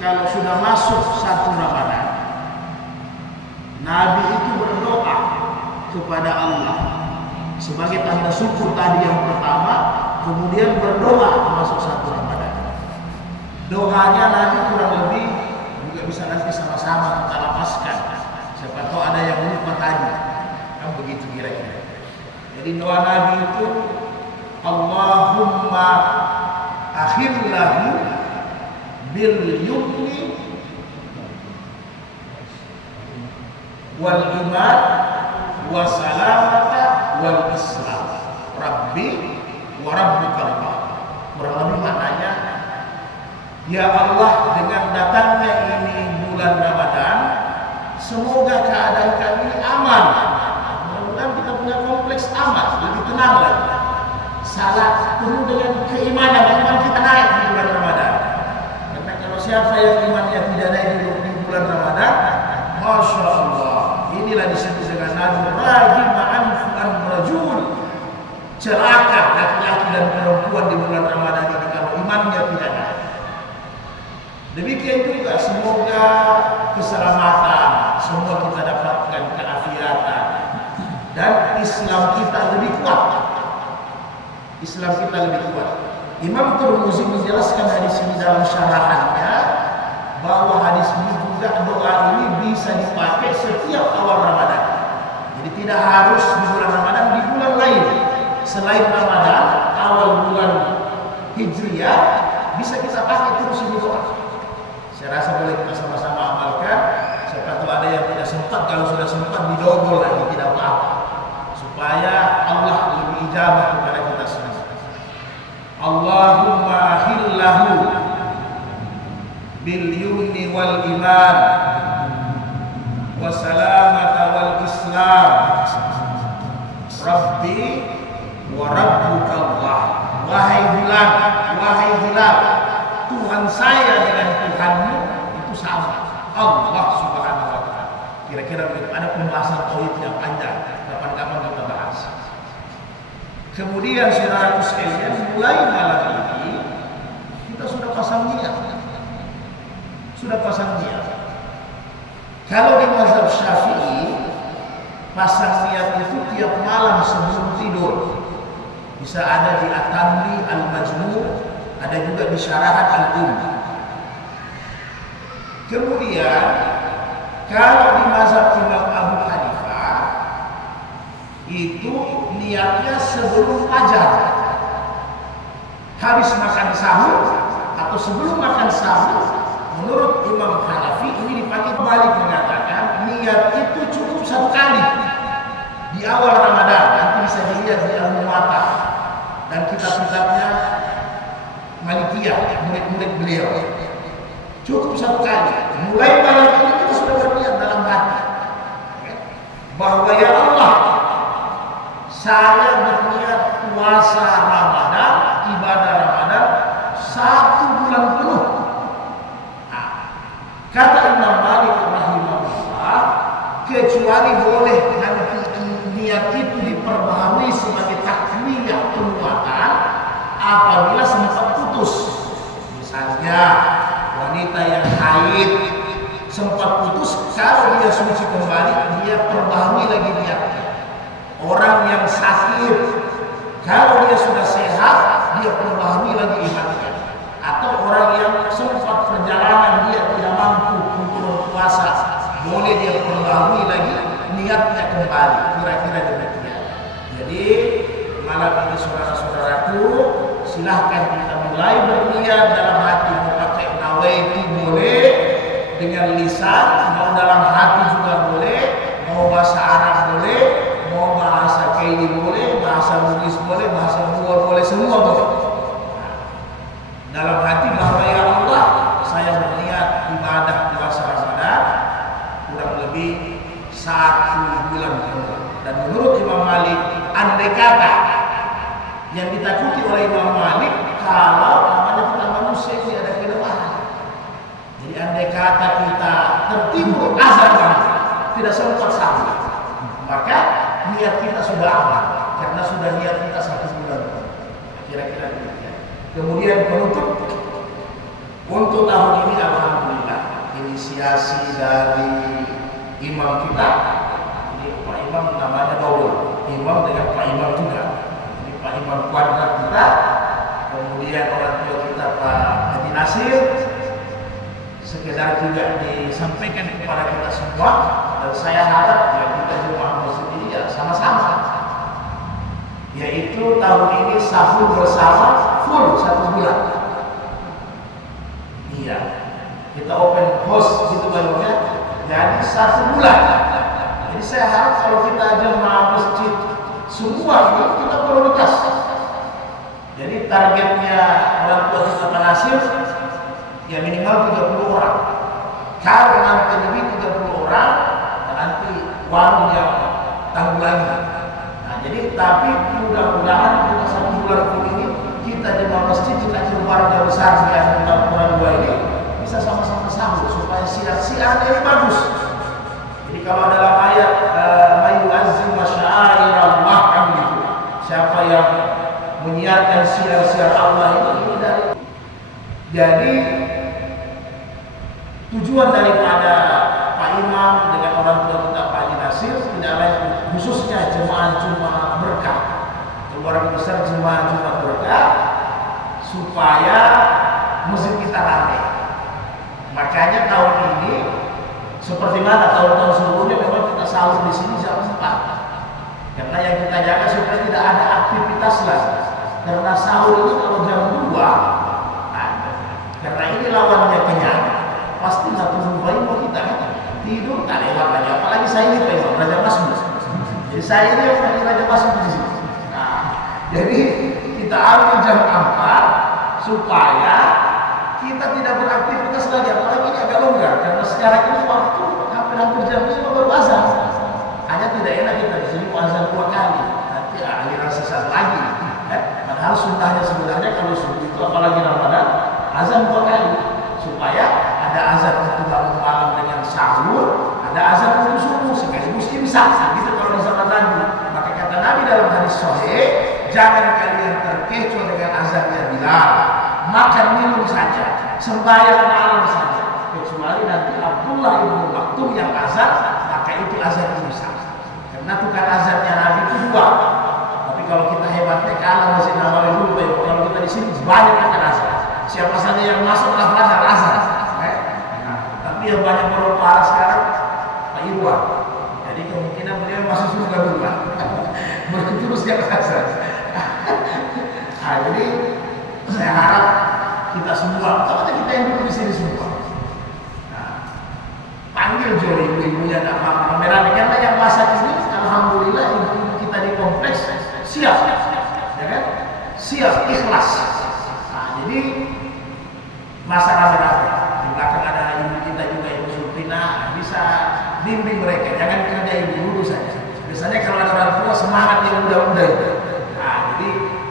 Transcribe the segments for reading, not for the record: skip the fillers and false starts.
kalau sudah masuk 1 Ramadan, Nabi itu berdoa kepada Allah sebagai tanda syukur tadi yang pertama, kemudian berdoa masuk 1 Ramadan. Doanya Nabi kurang lebih juga bisa nanti sama-sama kita lapaskan. Siapa tahu ada yang lupa tadi, kan begitu kira-kira. Jadi doa Nabi itu, Allahumma akhirlahu bil yumni wal iman wa salamata wal islam rabbi wa rabbukallah. Kurang lebih maknanya, ya Allah, dengan datangnya ini bulan Ramadan, semoga keadaan kami aman. Mudah-mudahan kita punya kompleks aman, lebih tenang lagi. Salat penuh dengan keimanan, iman kita naik di bulan Ramadan. Karena kalau siapa yang imannya tidak naik di bulan Ramadan, Masya Allah, inilah disebut dengan rajima'an fu'an rajul, celaka laki-laki dan perempuan di bulan Ramadan ini kalau imannya tidak naik. Demikian juga semoga keselamatan, semua kita dapatkan keafiatan, dan Islam kita lebih kuat. Islam kita lebih kuat. Imam Tirmidzi menjelaskan hadis ini dalam syarahannya bahwa hadis ini juga doa ini bisa dipakai setiap awal Ramadan. Jadi tidak harus di bulan Ramadan, di bulan lain selain Ramadan, awal bulan Hijriah bisa kita pakai terus ini doa. Saya rasa boleh kita sama-sama amalkan. Siapa tahu ada yang tidak sempat, kalau sudah sempat didobol lagi, tidak apa-apa, supaya Allah lebih ijabah kepada kita semua. Allahumma hillahu bil yumni wal iman wa salamata wal islam rabbi wa rabbukallah. Wahai hilal, Tuhan saya dengan Tuhanmu itu sama, Allah Subhanahu wa ta'ala. Kira-kira begitu. Ada pembahasan tauhid yang panjang, kapan-kapan kita bahas. Kemudian saudaraku sekalian, mulai malam ini kita sudah pasang niat. Kalau di mazhab Syafi'i, pasang niat itu tiap malam sebelum tidur. Bisa ada di At-Tamri Al-Majmu', ada juga di Syarahat Al-Um. Kemudian kalau di mazhab Imam Abu Hanifah itu niatnya sebelum fajar, habis makan sahur atau sebelum makan sahur. Menurut Imam Hanafi ini dipakai. Balik mengatakan niat itu cukup 1 kali di awal Ramadan. Nanti bisa dilihat di Al-Muwatta dan kitab-kitabnya Malikiyah, murid-murid beliau. Cukup 1 kali. Mulai malam ini kita sudah berniat dalam hati bahwa ya Allah, saya berniat puasa Ramadan, ibadah Ramadan 1 bulan penuh. Kata Imam Malik rahimahullah, kecuali boleh nanti niat itu diperbaharui sebagai takmiyah penguatan apabila sempat putus. Misalnya wanita yang haid sempat putus, kalau dia suci kembali dia perbaharui lagi niatnya. Orang yang sakit, kalau dia sudah sehat dia perbaharui lagi imannya. Atau orang yang sempat perjalanan dia tidak mampu untuk berpuasa, boleh dia perbaharui lagi niatnya kembali. Kira-kira demikian. Jadi malam ini saudara-saudaraku, silahkan kita mulai berniat dalam hati. Mau pakai nawaitu boleh, dengan lisan, mau dalam hati juga boleh, mau bahasa Arab boleh, mau bahasa Kaili boleh, bahasa Bugis boleh, bahasa Buar boleh, semua boleh. Dalam hati bahwa ya Allah, saya berniat ibadah puasa Ramadan kurang lebih 1 bulan penuh. Dan menurut Imam Malik, andai kata yang ditakuti oleh Imam Malik, kalau namanya kita manusia ini ada kelemahan. Jadi andai kata kita tertidur azan tidak sempat sahur, maka niat kita sudah aman karena sudah niat kita 1 bulan. Kira-kira demikian. Kemudian penutup untuk tahun ini alhamdulillah Nasir sekedar juga disampaikan kepada kita semua, dan saya harap ya kita jemaah masjid ini ya sama-sama, yaitu tahun ini sahur bersama full 1 bulan. Iya, kita open house gitu barunya, jadi 1 bulan. Jadi saya harap kalau kita jemaah masjid semua ini kita prioritas. Jadi targetnya orang tua kita Pak Nasir ya minimal 30 orang. Kalau nanti lebih 30 orang, nanti warung yang tanggulangi. Nah, jadi tapi mudah-mudahan kita 1 bulan ini kita di masjid, kita keluarga besar yang orang tua ini bisa sama-sama sahur supaya siar-siar ini bagus. Jadi kalau dalam ayat mayu azim masya'ir Allah kan gitu. Siapa yang menyiarkan siar-siar Allah ini dari. Jadi tujuan daripada Pak Imam dengan orang tua kita Pak Haji Nasir tidak lain khususnya jemaah berkah, keluarga besar jemaah berkah, supaya masjid kita ramai. Makanya tahun ini seperti mana tahun-tahun sebelumnya memang kita sahur di sini jam 4, karena yang kita jaga supaya tidak ada aktivitas lagi. Karena sahur itu kalau jam 2 karena ini lawannya kenyang, pasti nggak perlu mau kita kan tidur tak lewat lagi. Apalagi saya ini Pak Raja Masmur, jadi saya ini yang menjadi Raja Masmur di sini. Nah, jadi kita ambil jam 4 supaya kita tidak beraktivitas lagi. Apalagi ini agak longgar karena sekarang ini waktu hampir jam 5 baru azan. Hanya tidak enak kita di sini azan 2 kali, nanti aliran sesat lagi. Padahal sunnahnya sebenarnya kalau subuh itu apalagi Ramadan azan 2 kali, supaya ada azan untuk bangun malam dengan sahur, ada azan untuk subuh sekaligus imsak. Gitu kalau di zaman Nabi. Maka kata Nabi dalam hadis sahih, jangan kalian terkecoh dengan azannya Bilal, makan minum saja, sembahyang malam saja, kecuali nanti Abdullah ibnu Maktum yang azan, maka itu azan imsak. Karena bukan azannya Nabi itu 2. Tapi kalau kita hebatnya kalah Masjid Nabawi dulu, kalau kita di sini banyak akan azan. Siapa saja yang masuk lafaz azan. Tapi yang banyak berparah sekarang Pak Irwan. Jadi kemungkinan beliau masuk surga dulu lah. Baru terus yang azan. Nah, jadi saya harap kita semua, terutama kita yang duduk di sini semua, panggil Joy ibu-ibunya dan rame-rame, karena yang masak ini alhamdulillah ibu-ibu kita di kompleks siap, ya kan? Siap, ikhlas. Nah, jadi masak rame-rame. Di belakang ada ibu kita juga, Ibu Sultina, bisa bimbing mereka. Jangan kerja ibu dulu saja. Biasanya kalau ada orang tua semangat yang muda-muda itu. Nah, jadi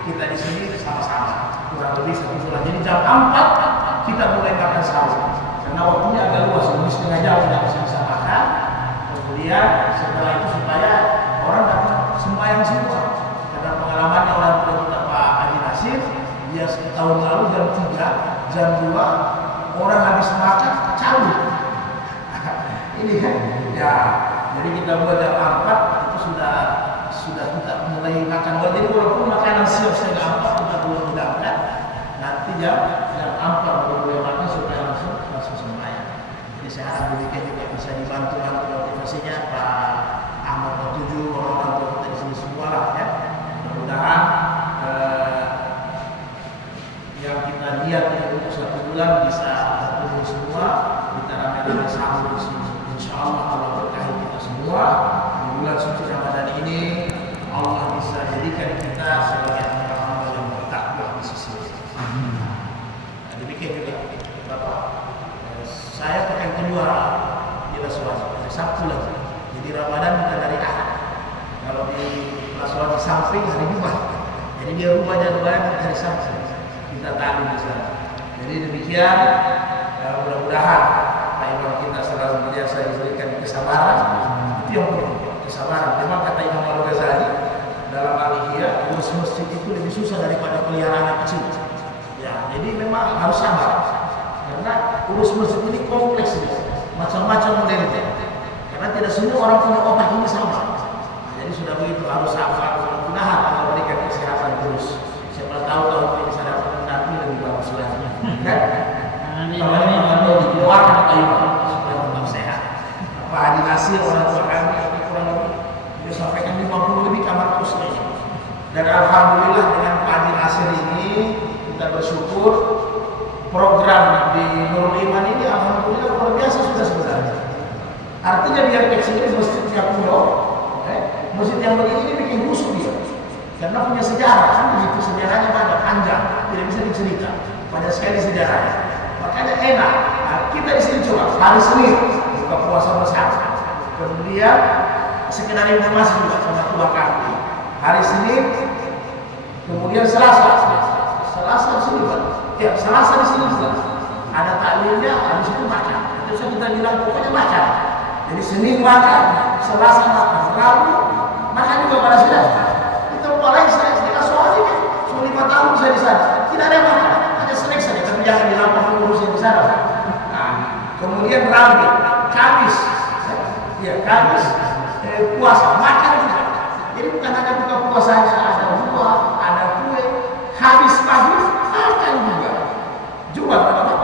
kita di sini sama-sama kurang lebih 1 bulan. Jadi jam 4 kita mulai makan sahur. Karena waktunya agak luas, lebih setengah jam kita bisa makan. Kemudian setelah itu supaya orang dapat sembahyang semua. Karena pengalamannya orang tua kita Pak Haji Nasir, dia tahun lalu jam 3, jam 2 orang habis makan cabut. Ini kan, ya. Jadi kita mulai jam 4 itu sudah kita mulai makan. Jadi walaupun makanan siap setengah 4 kita belum mendapatkan, nanti jam 4 baru mulai makan supaya langsung sembahyang. Jadi saya harap demikian juga bisa dibantu motivasinya Pak Ahmad Matuju, orang-orang tua kita di sini semua lah ya. Mudah-mudahan yang kita lihat untuk 1 bulan bisa bertemu semua, kita ramai-ramai sahur di sini. Insyaallah Allah berkahi kita semua di bulan suci Ramadan ini. Allah bisa jadikan kita sebagai hamba-hamba yang bertakwa di sisi Allah. Demikian juga Bapak, saya pekan kedua di Laswan, hari Sabtu lagi. Jadi Ramadan bukan dari Ahad. Kalau di Laswan di samping hari Jumat, jadi dia rubah jadwalnya hari Sabtu. Kita tahu di sana. Jadi demikian, mudah-mudahan Pak Imam kita selalu biasa diberikan kesabaran. Itu yang penting, kesabaran. Memang kata Imam Al-Ghazali dalam Al-Ihya, urus masjid itu lebih susah daripada pelihara anak kecil. Ya, jadi memang harus sabar. Karena urus masjid ini kompleks, macam-macam modelnya. Karena tidak semua orang punya otak ini sama. Jadi sudah begitu harus sabar. Mudah-mudahan Allah berikan kesehatan terus. Siapa tahu kalau kita bisa dapat mendampingi lebih bagus lagi. Kan? namanya mau dikeluarkan kayunya supaya tetap sehat. Pak Haji Nasir orang tua kami kurang lebih dia sampaikan 50 lebih kamar kosnya. Dan alhamdulillah dengan Pak Haji Nasir ini kita bersyukur program di Nurul Iman ini alhamdulillah luar biasa sudah sebenarnya. Artinya biar kecil masjidnya pulau, masjid yang begini ini bikin busuk dia. Karena punya sejarah, kan begitu sejarahnya banyak, panjang, tidak bisa dicerita. Banyak sekali sejarahnya. Makanya enak. Nah, kita di sini coba hari Senin buka puasa bersama. Kemudian sekedar informasi juga sama tua kami. Hari Senin, kemudian Selasa di sini Pak. Ya, Selasa di sini juga. Ada taklimnya, habis itu makan. Itu kita bilang pokoknya makan. Jadi Senin makan, Selasa makan, Rabu makan juga pada siang. Mulai saya soal ini, soal 5 tahun saya di sana, tidak ada makan, hanya snack saja, tapi jangan dilakukan pengurus yang di sana. Nah, kemudian Rabu, Kamis, puasa, makan juga. Jadi bukan hanya buka puasanya, ada buah, ada kue, habis pagi makan juga. Jumat apa?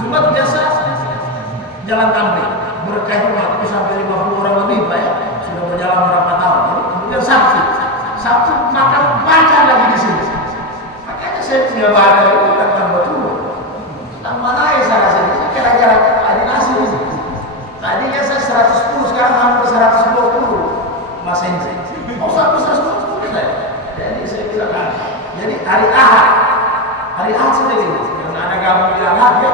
Jumat biasa jalan tampil, berkah Jumat itu sampai 50 orang lebih, Pak ya, sudah berjalan berapa tahun. Jadi, kemudian Sabtu makan lagi di sini. Makanya saya punya badan itu tambah turun, tambah naik saya rasanya. Kira-kira Haji Nasir ini. Tadinya saya 110, sekarang hampir 120 Mas Henry. Mau sampai 120 saya. Jadi saya bilang, jadi hari Ahad sudah gini. Karena ada gabung di Ahad ya.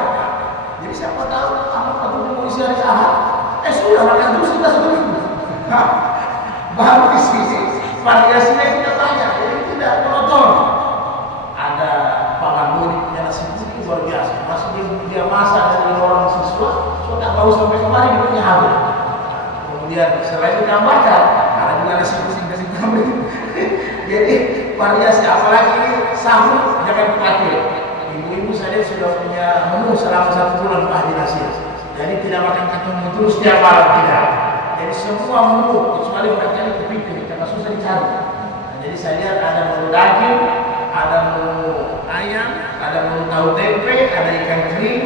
Jadi siapa tahu apa mau isi hari Ahad? Sudah makan terus kita 1 minggu. Baru di sini. Variasinya kita banyak, jadi tidak monoton. Ada palanguri punya nasi putih luar biasa. Masih dia masak dari orang siswa, so tak tahu sampai kemarin hidupnya habis. Kemudian selain ditambahkan, ada juga nasi putih dari kami. Jadi variasi, apalagi ini sahur jangan dipakai. Ibu-ibu saya sudah punya menu selama 1 bulan Pak Haji Nasir. Jadi tidak makan ketemu terus setiap malam tidak. Jadi semua menu kecuali barangkali kepiting karena susah dicari. Nah, jadi saya lihat ada menu daging, ada menu ayam, ada menu tahu tempe, ada ikan kering,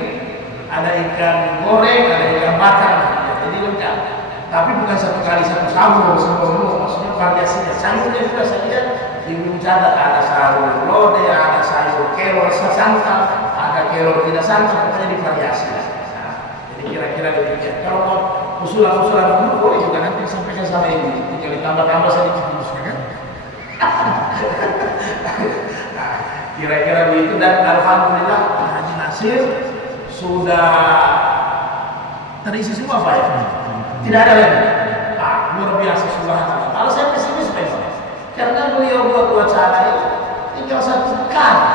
ada ikan goreng, ada ikan bakar. Ya, jadi lengkap. Tapi bukan satu kali satu sahur semua menu, maksudnya variasinya. Sayurnya juga saya lihat di menu catat ada sayur lodeh, ada sayur kelor santap, ada kelor tidak santap, pokoknya divariasi. Nah, jadi kira-kira demikian. Kalau mau usulan-usulan dulu boleh juga nanti sampaikan sama ini, tinggal ditambah-tambah sedikit kan? Nah, kira-kira begitu. Dan alhamdulillah Haji Nasir sudah terisi semua Pak ya? Tidak ada lagi. Luar biasa subhanallah. Kalau saya pesimis karena beliau buat cara itu tinggal 1 kali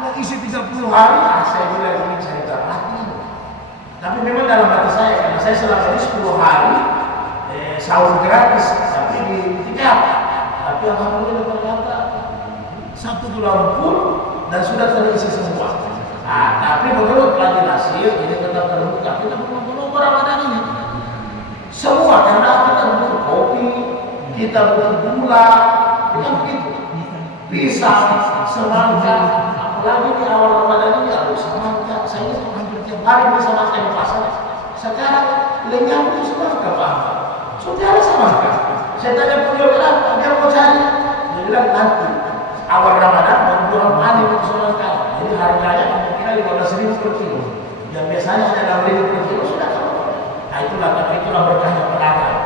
mau isi 30 hari, saya bilang ini saya tak hati. Tapi memang dalam hati saya, karena saya selama ini 10 hari sahur gratis, tapi di tapi alhamdulillah ternyata 1 bulan full dan sudah terisi semua. Nah, tapi menurut Pak Haji Nasir ini tetap terbuka. Kita belum Ramadan ini semua, karena kita butuh kopi, kita butuh gula, bukan begitu. Pisang, semangka, apalagi di awal Ramadan ini harus semangka. Saya hampir tiap hari bisa makan di pasar. Sekarang lenyap itu semangka Pak. Sudah ada semangka. Saya tanya beliau kenapa, dia mau cari. Dia bilang nanti awal Ramadan baru jual panen itu semangka. Jadi hari raya kemungkinan 15.000 per kilo. Yang biasanya hanya 6.000 per kilo sudah tahu. Nah itulah berkahnya pedagang.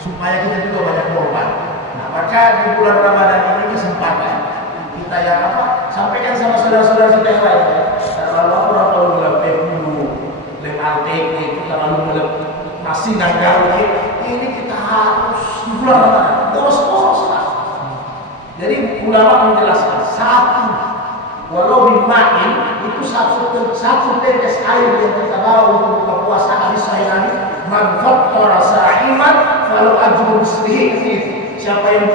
Supaya kita juga banyak korban. Nah, maka di bulan Ramadan ini kesempatan kita yang sampaikan sama saudara-saudara kita yang lain. Lalu apa dalam PPU, lem ATK, kita lalu masih nanggawi. Ini kita harus di bulan Ramadan boros-boros lah. Jadi ulama menjelaskan satu, walau bimain itu satu tetes air yang kita bawa untuk buka puasa habis saya ini man fattara sa'iman kalau ajrul muslimin. Siapa yang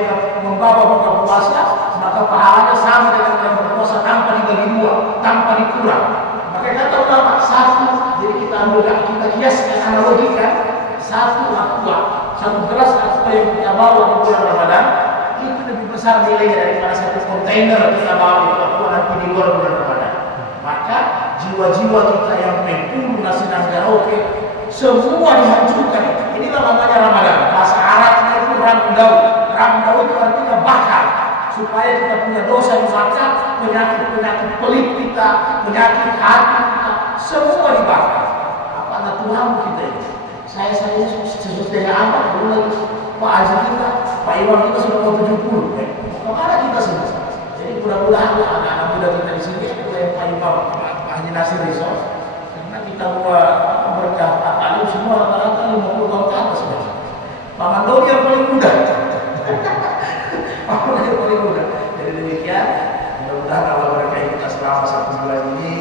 membawa buka puasa maka pahalanya sama dengan yang berpuasa tanpa dibagi 2, tanpa dikurang. Maka kata ulama satu, jadi kita ambil, kita kiaskan, analogikan satu aqua, 1 gelas aqua yang kita bawa di bulan Ramadan itu lebih besar nilainya daripada 1 kontainer kita bawa di aqua nanti di luar bulan Ramadan. Maka jiwa jiwa-jiwa kita yang mempun nasi nanggaroke semua dihancurkan. Inilah namanya Ramadan. Bahasa Arabnya itu ramdau. Ramdau itu artinya bakar, supaya kita punya dosa dibakar, penyakit pelit kita, penyakit hati kita, semua dibakar. Apa Tuhan kita ini? Saya sesuai apa dulu Pak Haji kita, Pak Iwan kita sudah mau 70. Kemana kita semua? Jadi mudah-mudahan anak-anak muda kita di sini, yang Pak Imam, Pak Haji Nasir Rizal, karena kita berkah alim semua rata-rata 50 tahun ke atas. Pak Mandori yang paling muda. Pak Mandori yang paling muda. Jadi demikian, mudah-mudahan Allah berkahi kita selama 1 bulan ini.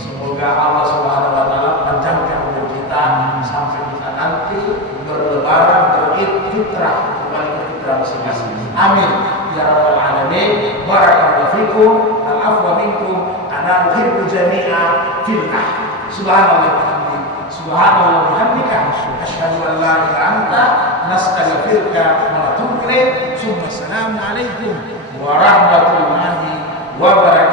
Semoga Allah Subhanahu wa taala panjangkan umur kita sampai kita nanti berlebaran berid fitrah kembali ke fitrah masing-masing. Amin ya rabbal alamin. Barakallahu fikum. Al-afwa minkum. Ana uhibbu jami'a fillah. Subhanallah. Subhanallah bihamdika asyhadu an la ilaha illa anta nastaghfiruka wa natubu ilaik. Assalamu alaikum warahmatullahi wabarakatuh.